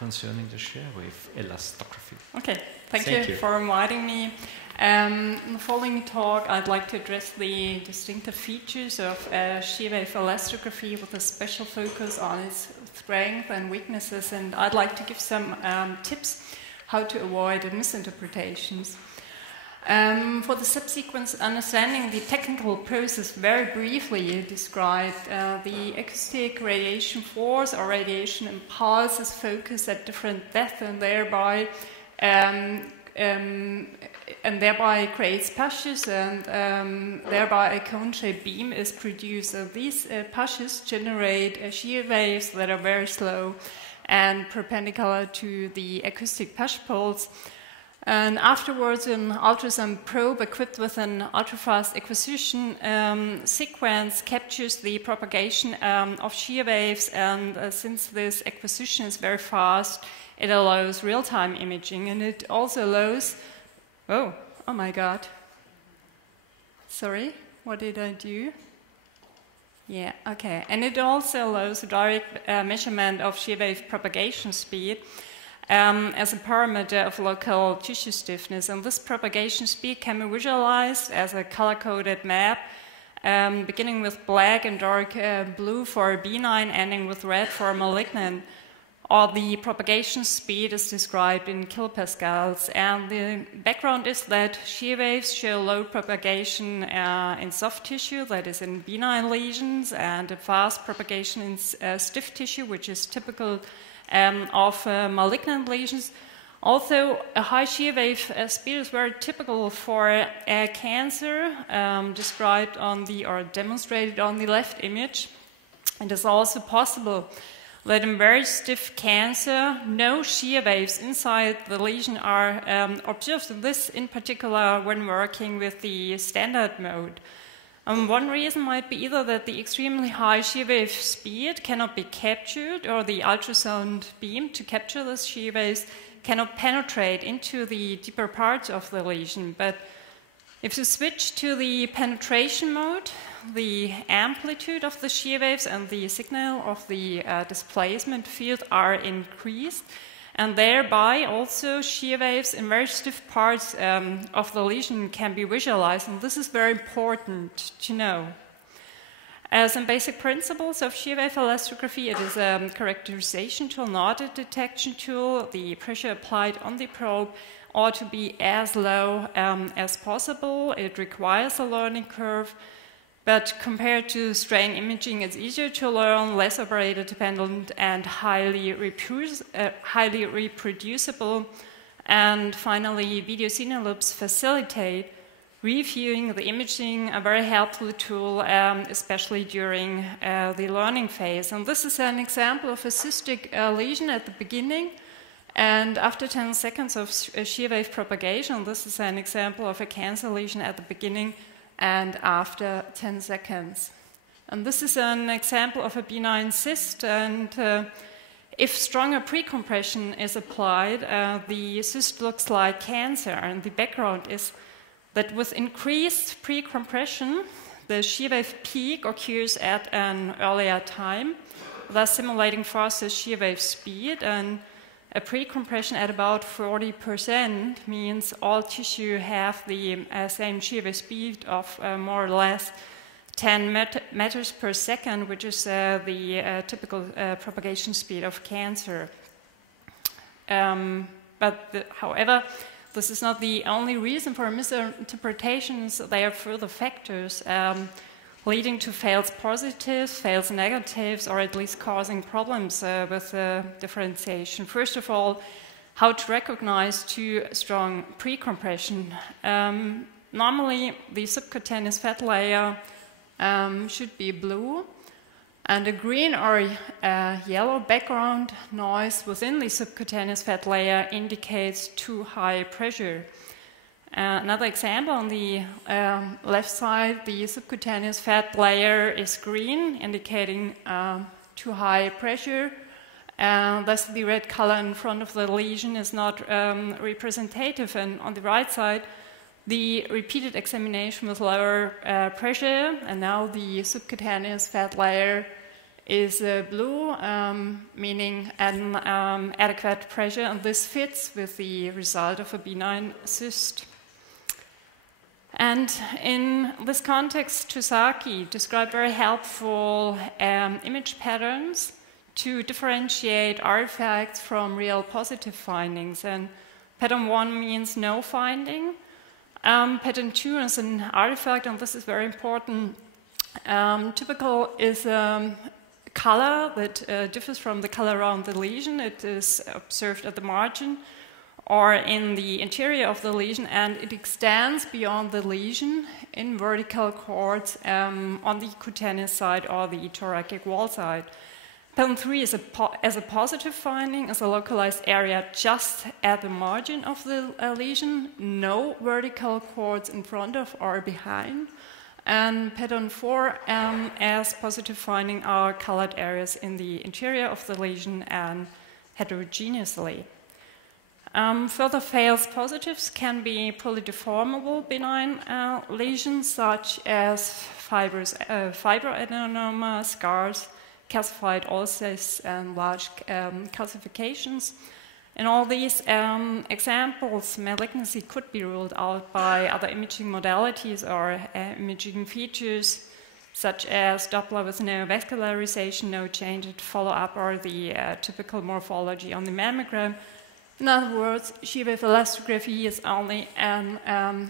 concerning the shear wave elastography. Okay, thank you for inviting me. In the following talk, I'd like to address the distinctive features of shear wave elastography with a special focus on its strengths and weaknesses, and I'd like to give some tips how to avoid misinterpretations. For the subsequent understanding the technical process, very briefly described, the acoustic radiation force or radiation impulse is focused at different depths and thereby creates pulses, and thereby a cone-shaped beam is produced. So these pulses generate shear waves that are very slow and perpendicular to the acoustic push poles. And afterwards, an ultrasound probe equipped with an ultrafast acquisition sequence captures the propagation of shear waves, and since this acquisition is very fast, it allows real-time imaging, and it also allows... Oh my God. Sorry, what did I do? Yeah, okay. And it also allows direct measurement of shear wave propagation speed as a parameter of local tissue stiffness. And this propagation speed can be visualized as a color-coded map, beginning with black and dark blue for benign, ending with red for malignant. Or the propagation speed is described in kilopascals. And the background is that shear waves show low propagation in soft tissue, that is in benign lesions, and a fast propagation in stiff tissue, which is typical of malignant lesions. Also, a high shear wave speed is very typical for cancer, described on the, or demonstrated on the left image. It is also possible that in very stiff cancer, no shear waves inside the lesion are observed, and this in particular when working with the standard mode. One reason might be either that the extremely high shear wave speed cannot be captured, or the ultrasound beam to capture the shear waves cannot penetrate into the deeper parts of the lesion. But if you switch to the penetration mode, the amplitude of the shear waves and the signal of the displacement field are increased, and thereby also shear waves in very stiff parts of the lesion can be visualized, and this is very important to know. As in basic principles of shear wave elastography, it is a characterization tool, not a detection tool. The pressure applied on the probe ought to be as low as possible. It requires a learning curve, but compared to strain imaging, it's easier to learn, less operator dependent, and highly reproducible. And finally, video signal loops facilitate reviewing the imaging, a very helpful tool, especially during the learning phase. And this is an example of a cystic lesion at the beginning, and after 10 seconds of shear wave propagation. This is an example of a cancer lesion at the beginning and after 10 seconds. And this is an example of a benign cyst, and if stronger precompression is applied, the cyst looks like cancer, and the background is that with increased precompression, the shear wave peak occurs at an earlier time, thus simulating faster shear wave speed, and a precompression at about 40% means all tissue have the same shear wave speed of more or less 10 meters per second, which is the typical propagation speed of cancer. However, this is not the only reason for misinterpretations. There are further factors leading to false positives, false negatives, or at least causing problems with differentiation. First of all, how to recognize too strong precompression. Normally, the subcutaneous fat layer should be blue, and a green or yellow background noise within the subcutaneous fat layer indicates too high pressure. Another example, on the left side, the subcutaneous fat layer is green, indicating too high pressure. Thus, the red color in front of the lesion is not representative. And on the right side, the repeated examination with lower pressure, and now the subcutaneous fat layer is blue, meaning an adequate pressure, and this fits with the result of a benign cyst. And in this context, Tosaki described very helpful image patterns to differentiate artifacts from real positive findings. And pattern 1 means no finding. Pattern 2 is an artifact, and this is very important. Typical is color that differs from the color around the lesion. It is observed at the margin or in the interior of the lesion, and it extends beyond the lesion in vertical chords on the cutaneous side or the thoracic wall side. Pattern 3 is as a positive finding, is a localized area just at the margin of the lesion, no vertical chords in front of or behind. And pattern 4, as positive finding, are colored areas in the interior of the lesion and heterogeneously. Further false positives can be polydeformable benign lesions, such as fibroadenoma, scars, calcified ulcers, and large calcifications. In all these examples, malignancy could be ruled out by other imaging modalities or imaging features, such as Doppler with no vascularization, no change at follow-up, or the typical morphology on the mammogram. In other words, shear wave elastography is only an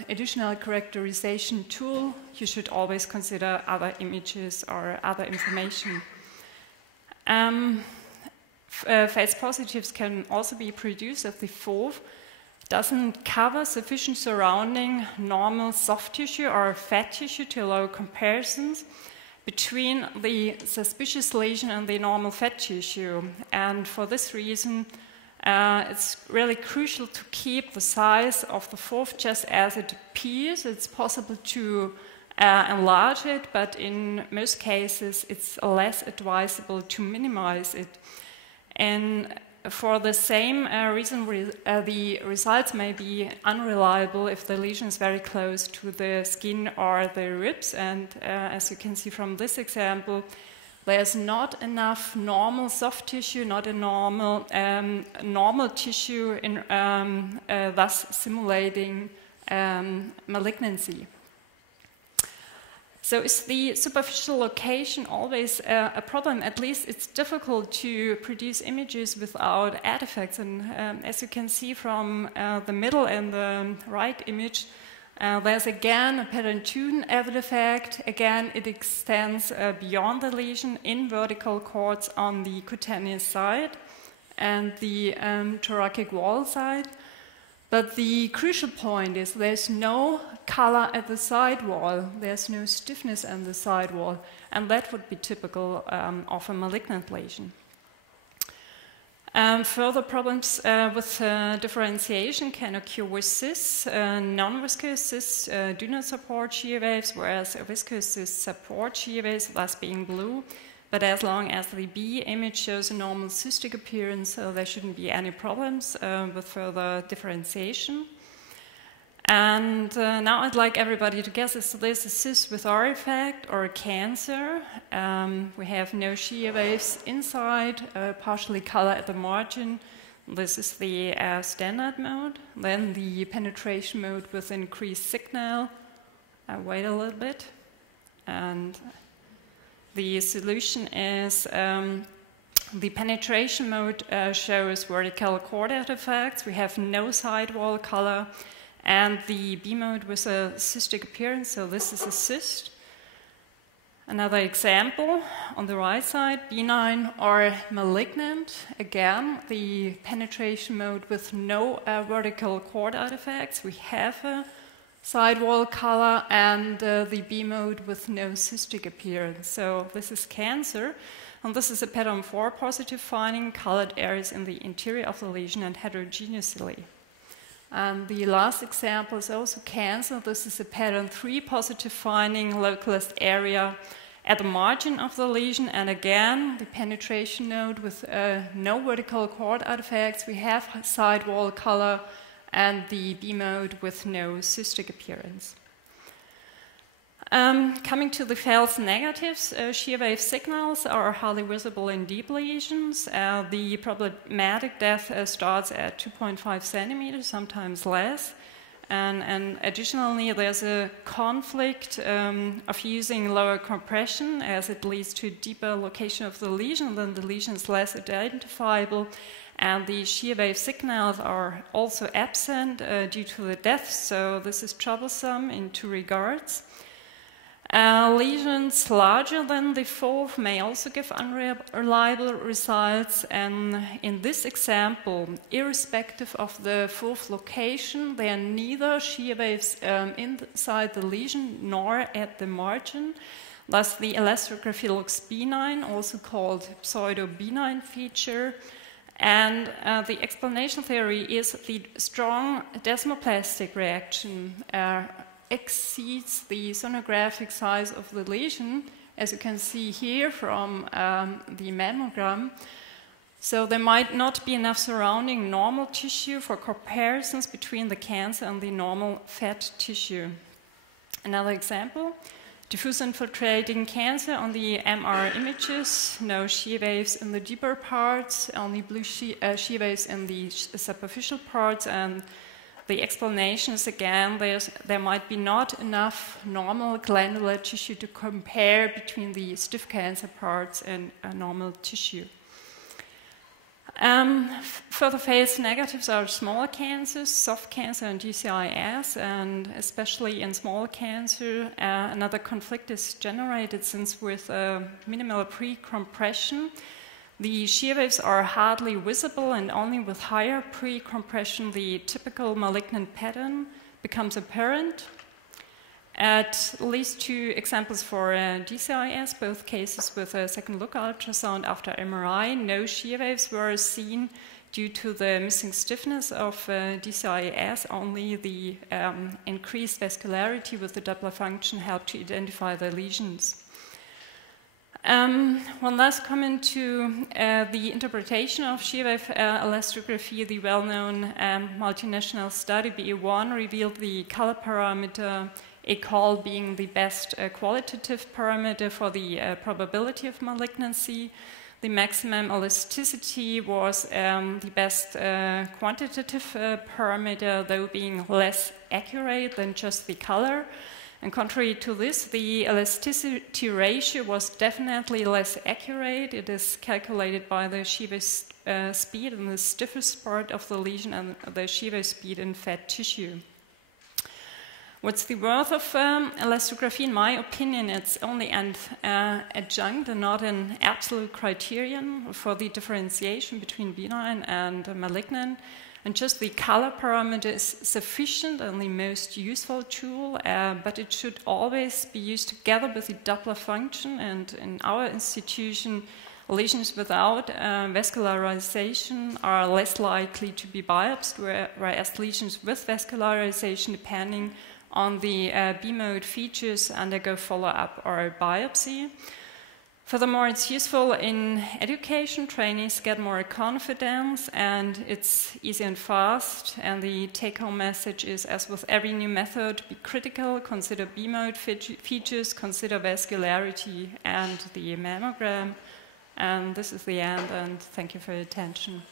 additional characterization tool. You should always consider other images or other information. False positives can also be produced if the FOV doesn't cover sufficient surrounding normal soft tissue or fat tissue to allow comparisons between the suspicious lesion and the normal fat tissue. And for this reason, it's really crucial to keep the size of the FOV just as it appears. It's possible to enlarge it, but in most cases it's less advisable to minimize it. And for the same reason, the results may be unreliable if the lesion is very close to the skin or the ribs. And as you can see from this example, there's not enough normal soft tissue, not a normal tissue, in, thus simulating malignancy. So is the superficial location always a problem? At least it's difficult to produce images without artifacts. And as you can see from the middle and the right image, there's again a pattern 2 artifact. Again, it extends beyond the lesion in vertical chords on the cutaneous side and the thoracic wall side. But the crucial point is there's no color at the side wall, there's no stiffness on the side wall, and that would be typical of a malignant lesion. Further problems with differentiation can occur with cysts. Non-viscous cysts do not support shear waves, whereas viscous cysts support shear waves, thus being blue. But as long as the B image shows a normal cystic appearance, there shouldn't be any problems with further differentiation. And now I'd like everybody to guess, is this a cyst with artifact or a cancer? We have no shear waves inside, partially color at the margin. This is the standard mode. Then the penetration mode with increased signal. Wait a little bit. And the solution is the penetration mode shows vertical chord artifacts. We have no sidewall color. And the B mode with a cystic appearance, so this is a cyst. Another example on the right side, benign or malignant. Again, the penetration mode with no vertical chord artifacts. We have a sidewall color, and the B mode with no cystic appearance. So this is cancer, and this is a pattern 4 positive finding, colored areas in the interior of the lesion and heterogeneously. And the last example is also cancer. This is a pattern 3 positive finding, localized area at the margin of the lesion, and again the penetration node with no vertical chord artifacts. We have sidewall color, and the B mode with no cystic appearance. Coming to the false negatives, shear wave signals are highly visible in deep lesions. The problematic depth starts at 2.5 centimeters, sometimes less. And additionally, there's a conflict of using lower compression as it leads to a deeper location of the lesion, then the lesion is less identifiable. And the shear wave signals are also absent due to the depth, so this is troublesome in two regards. Lesions larger than the fourth may also give unreliable results, and in this example, irrespective of the fourth location, there are neither shear waves inside the lesion nor at the margin. Thus, the elastography looks benign, also called pseudo-benign feature. And the explanation theory is the strong desmoplastic reaction exceeds the sonographic size of the lesion, as you can see here from the mammogram. So there might not be enough surrounding normal tissue for comparisons between the cancer and the normal fat tissue. Another example, diffuse infiltrating cancer on the MR images, no shear waves in the deeper parts, only blue shear waves in the superficial parts, and the explanation is again there might be not enough normal glandular tissue to compare between the stiff cancer parts and normal tissue. Further false negatives are small cancers, soft cancer and DCIS, and especially in small cancer, another conflict is generated since with minimal pre-compression, the shear waves are hardly visible, and only with higher pre-compression the typical malignant pattern becomes apparent. At least two examples for DCIS, both cases with a second look ultrasound after MRI, no shear waves were seen due to the missing stiffness of DCIS. Only the increased vascularity with the Doppler function helped to identify the lesions. One last comment to the interpretation of shear wave elastography. The well-known multinational study BE1 revealed the color parameter ECOL being the best qualitative parameter for the probability of malignancy. The maximum elasticity was the best quantitative parameter, though being less accurate than just the color. And contrary to this, the elasticity ratio was definitely less accurate. It is calculated by the shear wave speed in the stiffest part of the lesion and the shear wave speed in fat tissue. What's the worth of elastography? In my opinion, it's only an adjunct and not an absolute criterion for the differentiation between benign and malignant. And just the color parameter is sufficient and the most useful tool, but it should always be used together with the Doppler function. And in our institution, lesions without vascularization are less likely to be biopsied, whereas lesions with vascularization, depending on the B-mode features, undergo follow-up or biopsy. Furthermore, it's useful in education. Trainees get more confidence, and it's easy and fast. And the take-home message is, as with every new method, be critical, consider B-mode features, consider vascularity and the mammogram. And this is the end, and thank you for your attention.